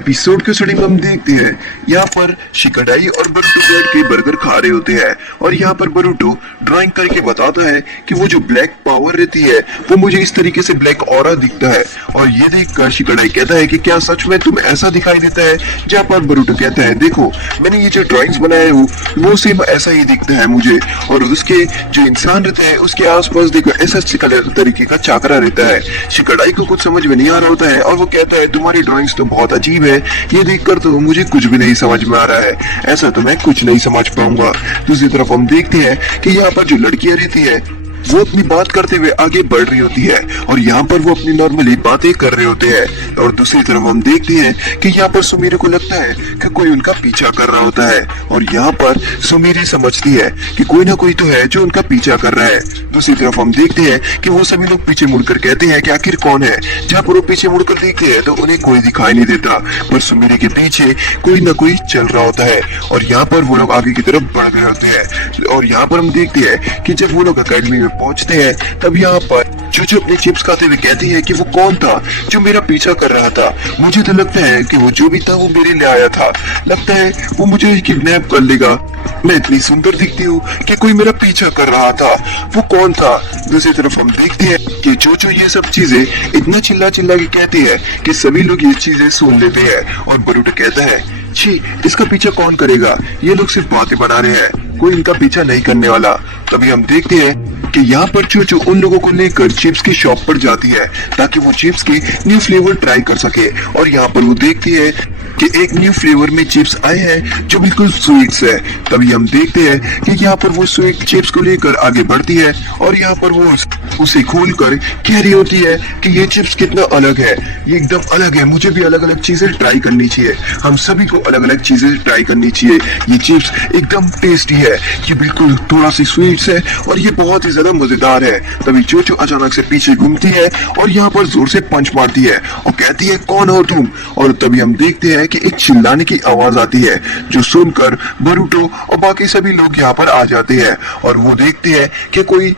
Episode के starting हम देखते हैं यहाँ पर शिकाडाई और बरूटो बैठ के बर्गर खा रहे होते हैं और यहाँ पर बरूटो ड्राइंग करके बताता है कि वो जो ब्लैक पावर रहती है वो मुझे इस तरीके से ब्लैक ऑरा दिखता है। और ये देखकर शिकाडाई कहता है कि क्या सच में तुम ऐसा दिखाई देता है? जहाँ पर बरूटो कहता है देखो मैंने ये जो ड्राइंग्स बनाए हूँ वो सेम ऐसा ही दिखता है मुझे, और उसके जो इंसान रहते हैं उसके आसपास देखो ऐसा तरीके का चाकरा रहता है। शिकाडाई को कुछ समझ में नहीं आ रहा होता है और वो कहता है तुम्हारी ड्राइंग्स तो बहुत अजीब है, ये देखकर तो मुझे कुछ भी नहीं समझ में आ रहा है, ऐसा तो मैं कुछ नहीं समझ पाऊंगा। दूसरी तरफ हम देखते हैं कि यहाँ पर जो लड़कियां रहती है वो अपनी बात करते हुए आगे बढ़ रही होती है और यहाँ पर वो अपनी नॉर्मली बातें कर रहे होते हैं। और दूसरी तरफ हम देखते हैं कि यहाँ पर सुमीरे को लगता है कि कोई उनका पीछा कर रहा होता है और यहाँ पर सुमीरे समझती है कि कोई ना कोई तो है जो उनका पीछा कर रहा है। दूसरी तरफ हम देखते हैं कि वो सभी लोग पीछे मुड़कर कहते हैं कि आखिर कौन है। जहाँ पर वो पीछे मुड़कर देखते हैं तो उन्हें कोई दिखाई नहीं देता, पर सुमीरे के पीछे कोई ना कोई चल रहा होता है और यहाँ पर वो लोग आगे की तरफ बढ़ गए होते हैं। और यहाँ पर हम देखते हैं कि जब वो लोग अकेडमी में पहुंचते हैं तब यहाँ पर चूचू अपने चिप्स खाते हुए कहती है कि वो कौन था जो मेरा पीछा कर रहा था। मुझे तो लगता है कि वो जो भी था वो मेरे लिए आया था, लगता है वो मुझे किडनैप कर लेगा। मैं इतनी सुंदर दिखती हूँ कि कोई मेरा पीछा कर रहा था, वो कौन था? दूसरी तरफ हम देखते हैं कि चूचू ये सब चीजें इतना चिल्ला चिल्ला के कहती है कि सभी लोग ये चीजें सुन लेते हैं और बरूटो कहता है छी इसका पीछा कौन करेगा, ये लोग सिर्फ बातें बना रहे हैं, कोई इनका पीछा नहीं करने वाला। तभी हम देखते हैं कि यहाँ पर चूचू उन लोगों को लेकर चिप्स की शॉप पर जाती है ताकि वो चिप्स के न्यू फ्लेवर ट्राई कर सके। और यहाँ पर वो देखती है कि एक न्यू फ्लेवर में चिप्स आए हैं जो बिल्कुल स्वीट्स है। तभी हम देखते हैं कि यहाँ पर वो स्वीट चिप्स को लेकर आगे बढ़ती है और यहाँ पर वो उसे खोलकर कह रही होती है कि ये चिप्स कितना अलग है, ये एकदम अलग है, मुझे भी अलग अलग चीजें ट्राई करनी चाहिए, हम सभी को अलग अलग चीजें ट्राई करनी चाहिए। ये चिप्स एकदम टेस्टी है, ये बिल्कुल थोड़ा सी स्वीट्स है और ये बहुत ही ज्यादा मजेदार है। तभी चूचू अचानक से पीछे घूमती है और यहाँ पर जोर से पंच मारती है और कहती है कौन हो तुम? और तभी हम देखते हैं कि एक चिल्लाने की आवाज आती है जो सुनकर बरूटो और बाकी सभी लोग यहाँ पर आ जाते हैं और वो देखते हैं कि कोई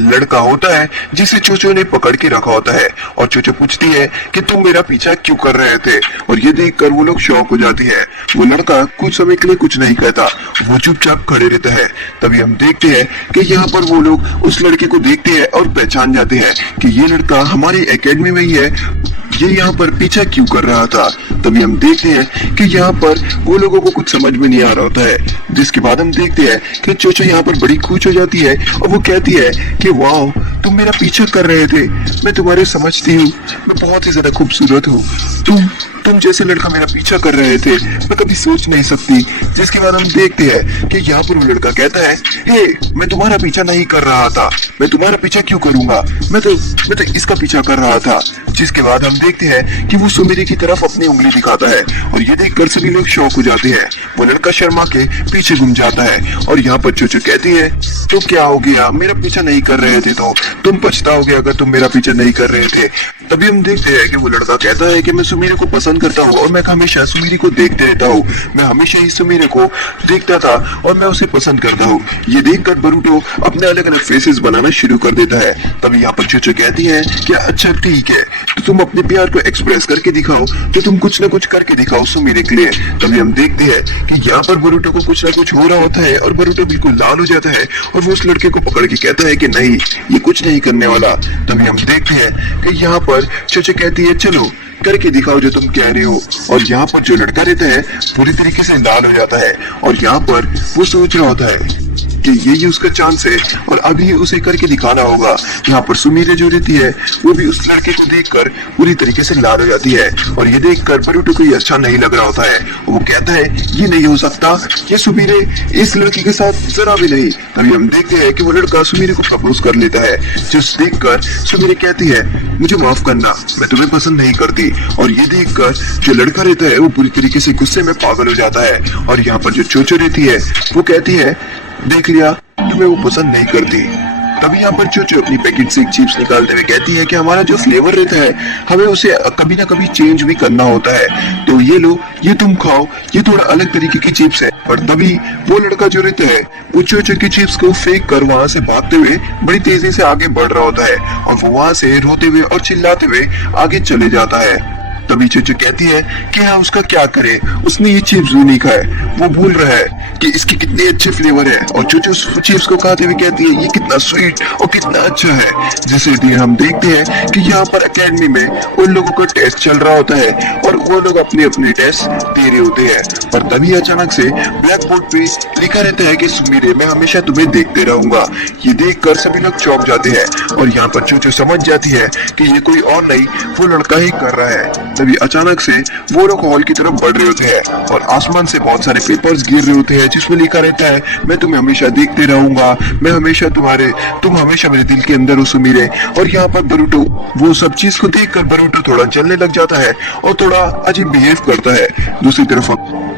लड़का होता है जिसे चूचू ने पकड़ के रखा होता है और चूचू पूछती है कि तुम मेरा पीछा क्यों कर रहे थे? और ये देखकर वो लोग शॉक हो जाती है। वो लड़का कुछ समय के लिए कुछ नहीं कहता, वो चुपचाप खड़े रहता है। तभी हम देखते हैं कि यहाँ पर वो लोग उस लड़के को देखते हैं और पहचान जाते हैं कि ये लड़का हमारी एकेडमी में ही है, ये यहाँ पर पीछा क्यों कर रहा था। तभी हम देखते हैं कि यहाँ पर वो लोगों को कुछ समझ में नहीं आ रहा होता है, जिसके बाद हम देखते हैं कि चूचू यहाँ पर बड़ी खुश हो जाती है और वो कहती है कि वाओ तुम मेरा पीछा कर रहे थे, मैं तुम्हारे समझती हूँ, मैं बहुत ही ज्यादा खूबसूरत हूँ, तुम जैसे लड़का मेरा पीछा कर रहे थे मैं कभी सोच नहीं सकती। जिसके बाद हम देखते हैं कि यहाँ पर वो लड़का कहता है हे मैं तुम्हारा पीछा नहीं कर रहा था, मैं तुम्हारा पीछा क्यों करूंगा, मैं तो इसका पीछा कर रहा था। जिसके बाद हम देखते हैं कि वो सुमीरे की तरफ अपनी उंगली दिखाता है और ये देखकर सभी लोग शौक हो जाते हैं। वो लड़का शर्मा के पीछे घूम जाता है और यहाँ पर चूचू कहती है तो क्या हो गया, मेरा पीछा नहीं कर रहे थे तो तुम पछताओगे अगर तुम मेरा पीछा नहीं कर रहे थे। तभी हम देखते हैं कि वो लड़का कहता है कि मैं सुमीरे को पसंद करता हूँ और मैं हमेशा सुमीरे को देखते रहता हूँ, मैं हमेशा ही सुमीरे को देखता था और मैं उसे पसंद करता हूँ। ये देखकर बरूटो अपने अलग अलग फेसेस बनाना शुरू कर देता है। तभी यहाँ पर चूचू कहती है कि अच्छा ठीक है, तो तुम अपने प्यार को एक्सप्रेस करके दिखाओ, तो तुम कुछ ना कुछ करके दिखाओ सुमीरे के लिए। तभी हम देखते हैं कि यहाँ पर बरूटो को कुछ ना कुछ हो रहा होता है और बरूटो बिल्कुल लाल हो जाता है और वो उस लड़के को पकड़ के कहता है कि नहीं ये कुछ नहीं करने वाला। तभी हम देखते हैं कि यहाँ पर चूचू कहती है चलो करके दिखाओ जो तुम कह रहे हो। और यहाँ पर जो लड़का रहता है पूरी तरीके से लाल हो जाता है और यहाँ पर वो सोच रहा होता है कि ये उसका चांस है और अभी उसे करके दिखाना होगा। यहाँ पर सुमीरे जो रहती है वो भी उस लड़के को देखकर पूरी तरीके से लाल हो जाती है और ये देखकर बरूटो को ये अच्छा नहीं लग रहा होता है। वो कहता है ये नहीं हो सकता, ये सुमीरे इस लड़की के साथ जरा भी नहीं। तभी हम देखते हैं कि वो लड़का सुमीरे को प्रपोज कर लेता है, जिस देखकर सुमीरे कहती है मुझे माफ करना, मैं तुम्हें पसंद नहीं करती। और ये देखकर जो लड़का रहता है वो पूरी तरीके से गुस्से में पागल हो जाता है और यहाँ पर जो चूचू रहती है वो कहती है देख लिया तुम्हें वो पसंद नहीं करती। तभी यहाँ पर चूचू अपनी पैकेट से एक चिप्स निकालते हुए कहती है कि हमारा जो फ्लेवर रहता है हमें उसे कभी ना कभी चेंज भी करना होता है, तो ये लो ये तुम खाओ, ये थोड़ा अलग तरीके की चिप्स है। पर तभी वो लड़का जो रहता है वो चूचू की चिप्स को फेंक कर वहां से भागते हुए बड़ी तेजी से आगे बढ़ रहा होता है और वो वहां से रोते हुए और चिल्लाते हुए आगे चले जाता है। तभी चोचो कहती है कि हाँ उसका क्या करे, उसने ये चिप्स भी नहीं खाए। वो भूल रहा है कि इसके कितने अच्छे फ्लेवर है और चोचो उस चिप्स को खाते हुए कहती है ये कितना स्वीट और कितना अच्छा है। जैसे कि हम देखते हैं कि यहाँ पर एकेडमी में उन लोगों का टेस्ट चल रहा होता है और वो लोग अपने अपने टेस्ट दे रहे होते हैं। और तभी अचानक से ब्लैक बोर्ड पे लिखा रहता है कि सुमीरे मैं हमेशा तुम्हें देखते रहूंगा। ये देखकर सभी लोग चौंक जाते हैं और यहाँ पर चोचो समझ जाती है कि ये कोई और नहीं वो लड़का ही कर रहा है। तभी अचानक से वो लोग हॉल की तरफ बढ़ रहे होते हैं और आसमान से बहुत सारे पेपर्स गिर रहे होते हैं जिसमें लिखा रहता है मैं तुम्हें हमेशा देखते रहूंगा, मैं हमेशा तुम हमेशा मेरे दिल के अंदर हो सुमीरे। और यहाँ पर बरूटो वो सब चीज को देखकर बरूटो थोड़ा जलने लग जाता है और थोड़ा अजीब बिहेव करता है। दूसरी तरफ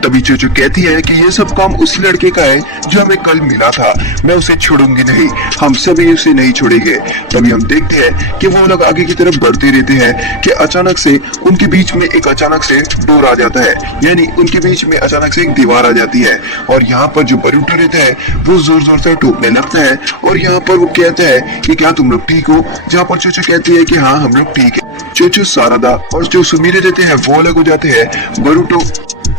तभी चोचो कहती है कि ये सब काम उस लड़के का है जो हमें कल मिला था, मैं उसे छोड़ूंगी नहीं, हम सभी उसे नहीं छोड़ेंगे। तभी हम देखते हैं कि वो लोग आगे की तरफ बढ़ते रहते हैं कि अचानक से उनके बीच में एक अचानक से डोर आ जाता है, यानी उनके बीच में अचानक से एक दीवार आ जाती है और यहाँ पर जो बरूटो रहता है वो जोर जोर से टोकने लगता है और यहाँ पर वो कहता है कि क्या तुम लोग ठीक हो, जहाँ पर चोचो कहती है कि हाँ हम लोग ठीक है। चोचो, सारदा और जो सुमीरे रहते हैं वो अलग हो जाते हैं, बरूटो,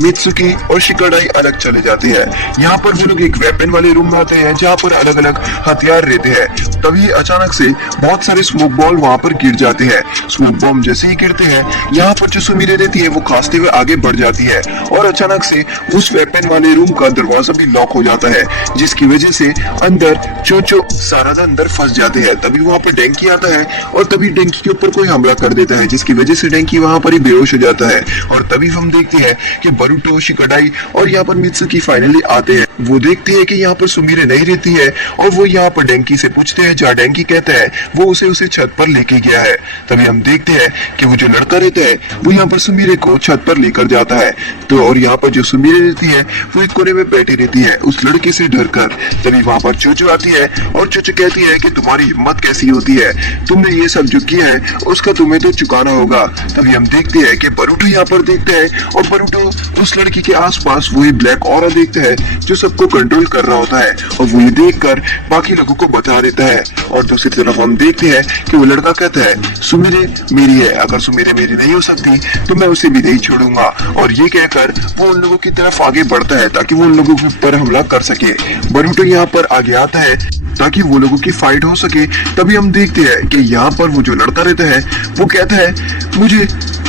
मित्सुकी और शिकाडाई अलग चले जाते हैं। यहाँ पर वो लोग एक वेपन वाले रूम में आते हैं जहाँ पर अलग अलग हथियार रहते हैं। तभी अचानक से बहुत सारे स्मोक बॉल वहाँ पर गिर जाते हैं। स्मोक बॉम्ब जैसे ही गिरते हैं यहाँ पर जो सुमीरे रहती है वो खांसते हुए आगे बढ़ जाती है और अचानक से उस वेपन वाले रूम का दरवाजा भी लॉक हो जाता है जिसकी वजह से अंदर चोचो सारादा अंदर फंस जाते हैं। तभी वहाँ पर डेंकी आता है और तभी डेंकी के ऊपर कोई हमला कर देता है जिसकी वजह से डेंकी वहाँ पर ही बेहोश हो जाता है। और तभी हम देखते हैं कि बरूटो, शिकाडाई और यहाँ पर मित्सुकी फाइनली आते हैं। वो देखते हैं कि यहाँ पर सुमीरे नहीं रहती है और वो यहाँ पर डेंकी से पूछते हैं, जहाँ डेंकी कहता है वो उसे छत पर लेके गया है। तभी हम देखते हैं कि वो जो लड़का रहता है वो यहाँ पर सुमीरे को छत पर लेकर जाता है। तो और यहाँ पर जो सुमीरे रहती है वो एक कोने में बैठी रहती है उस लड़के से डरकर। तभी वहाँ पर चोचो आती है और चोचो कहती है कि तुम्हारी हिम्मत कैसी होती है, तुमने ये सब जो किया है उसका तुम्हें तो चुकाना होगा। तभी हम देखते हैं कि बरूटो यहाँ पर देखते हैं और बरूटो उस लड़की के आसपास वही ब्लैक ऑरा देखता है जो सबको कंट्रोल कर रहा होता है और वो ये देखकर बाकी लोगों को बता देता है। और दूसरी तरफ हम देखते हैं कि वो लड़का कहता है सुमीरे मेरी है, अगर सुमीरे मेरी नहीं हो सकती तो मैं उसे भी नहीं छोड़ूंगा। और ये कहकर वो उन लोगों की तरफ आगे बढ़ता है ताकि वो उन लोगों के ऊपर हमला कर सके। बरूटो यहाँ पर आगे आता है ताकि वो लोगों की फाइट हो सके। तभी हम देखते हैं कि यहाँ पर वो जो लड़का रहता है वो कहता है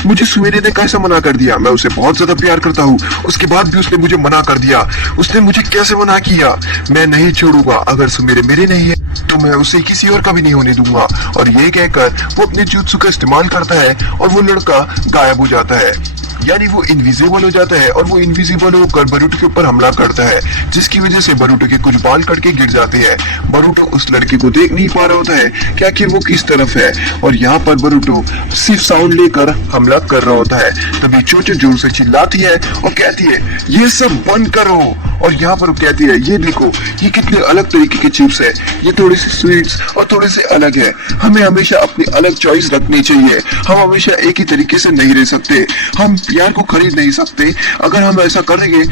मुझे सुमीरे ने कैसे मना कर दिया, मैं उसे बहुत ज्यादा प्यार करता हूँ, उसके बाद भी उसने मुझे मना कर दिया, उसने मुझे कैसे मना किया, मैं नहीं छोड़ूंगा, अगर सुमीरे मेरे नहीं है तो मैं उसे किसी और का भी नहीं होने दूंगा। और ये कहकर वो अपने जुत्सु का इस्तेमाल करता है और वो लड़का गायब हो जाता है, यानी वो इनविजिबल हो जाता है और वो इनविजिबल होकर बरूटो के ऊपर हमला करता है जिसकी वजह से बरूटो के कुछ बाल कट के गिर जाते हैं। बरूटो उस लड़के को देख नहीं पा रहा होता है कि आखिर वो किस तरफ है और यहाँ पर बरूटो सिर्फ साउंड लेकर हमला कर रहा होता है। तभी चोचो जोर से चिल्लाती है और कहती है ये सब बंद करो। और यहाँ पर वो कहती है ये देखो ये कितने अलग तरीके के चिप्स है, ये थोड़ी सी स्वीट्स और थोड़े से अलग है, हमें हमेशा अपनी अलग चॉइस रखनी चाहिए, हम हमेशा एक ही तरीके से नहीं रह सकते, हम प्यार को खरीद नहीं सकते, अगर हम ऐसा करेंगे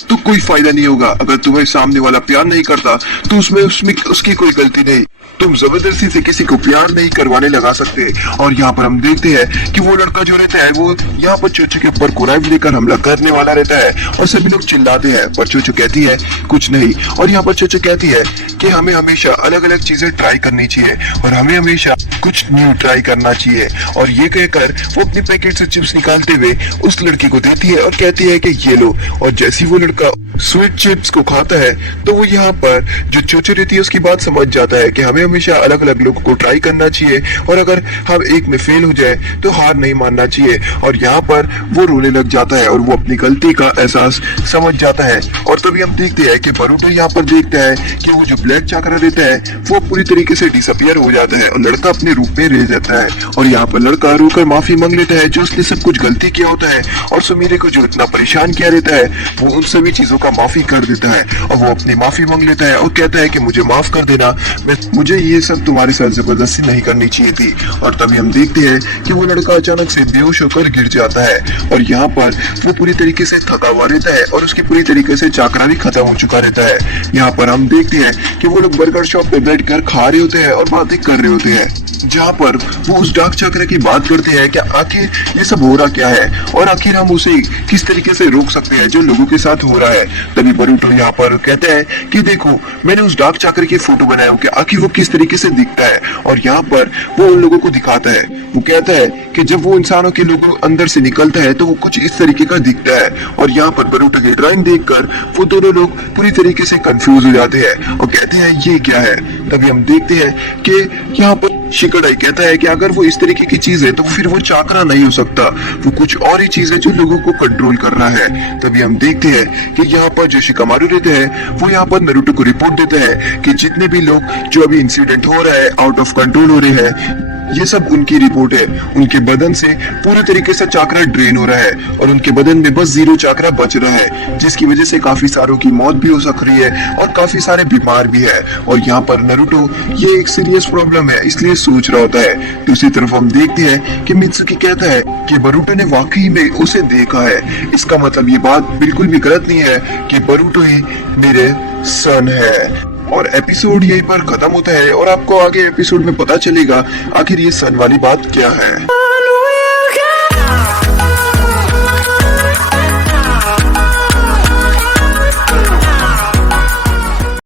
तो कोई फायदा नहीं होगा। अगर तुम्हें सामने वाला प्यार नहीं करता तो उसमें उसकी कोई गलती नहीं, तुम जबरदस्ती से किसी को प्यार नहीं करवाने लगा सकते। और यहाँ पर हम देखते हैं कि वो लड़का जो रहता है वो यहाँ पर चोचो के ऊपर कुराइव लेकर हमला करने वाला रहता है और सभी लोग चिल्लाते हैं पर चोचो कहती है कुछ नहीं। और यहाँ पर चोचो कहती है कि हमें हमेशा अलग अलग चीजें ट्राई करनी चाहिए और हमें हमेशा कुछ न्यू ट्राई करना चाहिए। और ये कहकर वो अपने पैकेट से चिप्स निकालते हुए उस लड़की को देती है और कहती है कि ये लो। और जैसी वो लड़का स्वीट चिप्स को खाता है तो वो यहाँ पर जो चोचो रहती है उसकी बात समझ जाता है कि हमें हमेशा अलग अलग लोगों को ट्राई करना चाहिए और अगर हम एक में फेल हो जाए तो हार नहीं मानना चाहिए। और यहाँ पर वो रोने लग जाता है और वो अपनी गलती का एहसास समझ जाता है। और तभी हम देखते हैं कि बरूटो यहाँ पर देखता है कि वो जो ब्लैक चाकरा रहता है वो पूरी तरीके से डिसअपियर हो जाता है और लड़का अपने रूप में रह जाता है। और यहाँ पर लड़का रोकर माफी मांग लेता है जो उसने सब कुछ गलती किया होता है और सुमीरे को जो इतना परेशान किया रहता है वो उन सभी चीजों का माफी कर देता है और वो अपनी माफी मांग लेता है और कहता है कि मुझे माफ कर देना, मुझे ये सब तुम्हारे साथ जबरदस्ती नहीं करनी चाहिए थी। और तभी हम देखते हैं कि वो लड़का अचानक से बेहोश होकर गिर जाता है और यहाँ पर वो पूरी तरीके से थका हुआ रहता है और उसकी पूरी तरीके से चाकरा भी खत्म हो चुका रहता है। यहाँ पर हम देखते हैं कि वो लोग बर्गर शॉप पे बैठकर खा रहे होते हैं और बातें कर रहे होते हैं। जहाँ पर वो उस डार्क चक्र की बात करते हैं कि आखिर ये सब हो रहा क्या है और आखिर हम उसे किस तरीके से रोक सकते हैं जो लोगों के साथ हो रहा है। तभी बरूटो यहाँ पर कहते हैं कि देखो मैंने उस डार्क चक्र की फोटो बनाया कि आखिर वो किस तरीके से दिखता है, और यहाँ पर वो उन लोगों को दिखाता है। वो कहता है कि जब वो इंसानों के लोगों अंदर से निकलता है तो वो कुछ इस तरीके का दिखता है, और यहाँ पर बरूटो की ड्राइंग देखकर वो दोनों लोग पूरी तरीके से कंफ्यूज हो जाते हैं और कहते हैं ये क्या है। तभी हम देखते हैं कि यहाँ पर शिकड़ाई कहता है कि अगर वो इस तरीके की चीज है तो फिर वो चाकरा नहीं हो सकता, वो कुछ और ही चीज है जो लोगों को कंट्रोल कर रहा है। तभी हम देखते हैं कि यहाँ पर जो शिकामारू रहते हैं वो यहाँ पर नारुतो को रिपोर्ट देते हैं कि जितने भी लोग जो अभी इंसिडेंट हो रहा है आउट ऑफ कंट्रोल हो रहे हैं, ये सब उनकी रिपोर्ट है। उनके बदन से पूरी तरीके से चाकरा ड्रेन हो रहा है और उनके बदन में बस 0 चाकरा बच रहा है, जिसकी वजह से काफी सारों की मौत भी हो सक रही है और काफी सारे बीमार भी है। और यहाँ पर नारुतो ये एक सीरियस प्रॉब्लम है इसलिए सोच रहा होता है। दूसरी तरफ हम देखते हैं कि मित्सुकी कहता है कि बरूटो ने वाकई में उसे देखा है। इसका मतलब ये बात बिल्कुल भी गलत नहीं है कि बरूटो ही मेरे सन है। और एपिसोड यहीं पर खत्म होता है और आपको आगे एपिसोड में पता चलेगा आखिर ये सन वाली बात क्या है।